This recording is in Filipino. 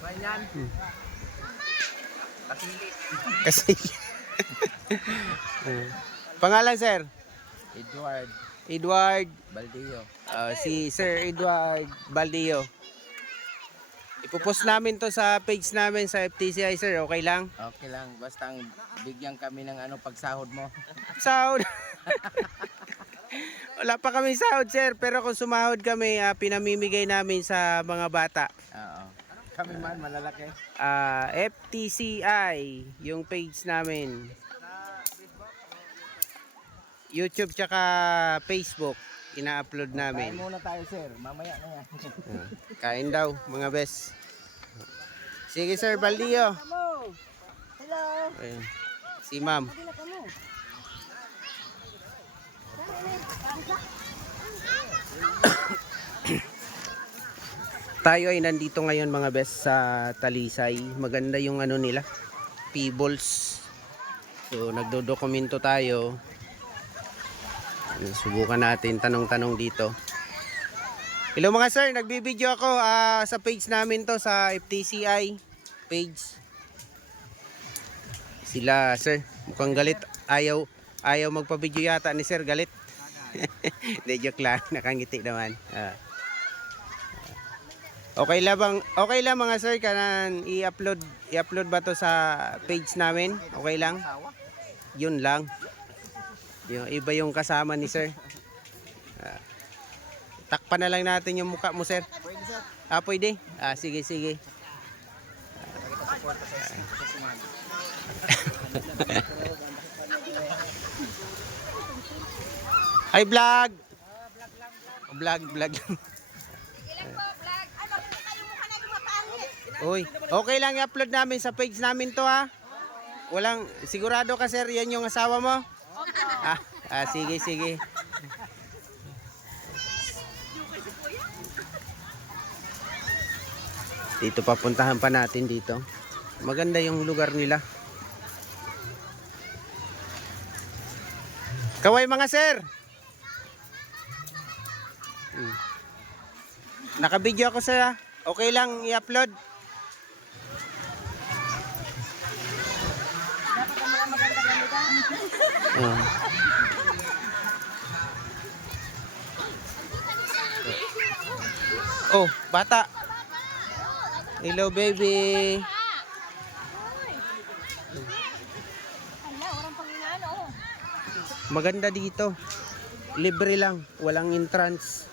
Ganyan. Kasi pangalan sir? Edward Edward. Baldillo. Si Sir Edward Baldillo. Ipopost namin to sa page namin sa FTCI sir, okay lang? Okay lang, basta ang bigyan kami ng ano pagsahod mo. Sahod. Wala pa kami sahod sir, pero kung sumahod kami, pinamimigay namin sa mga bata. Oo. Kami man malalaki. FTCI, yung page namin. YouTube tsaka Facebook, ina-upload Kain namin. muna tayo sir, mamaya na yan. Kain daw mga bes. Sige sir Baldillo. Hello. Ayun. Si ma'am. Tayo ay nandito ngayon mga bes sa Talisay. Maganda yung ano nila, Peebles. So nagdodokumento tayo. Subukan natin tanong-tanong dito. Hello mga sir, nagbibideo ako sa page namin to, sa FTCI page. Sila sir, mukhang galit. Ayaw magpa-video yata ni sir, galit. Hindi, joke lang, nakangiti naman. Okay lang mga sir, kanan i-upload ba to sa page namin? Okay lang? Yun lang. Yung iba yung kasama ni sir. Takpan na lang natin yung mukha mo sir. Pwede sir. Pwede? Sige, sige. Hi vlog. Vlog. Uy, okay lang i-upload namin sa page namin to ha. Walang, sigurado ka sir, yan yung asawa mo? Sige. Dito papuntahan pa natin dito. Maganda yung lugar nila. Kaway mga sir. Naka-video ako sir ha. Okay lang i-upload. Oh, bata. Hello baby. Maganda dito. Libre lang, walang entrance.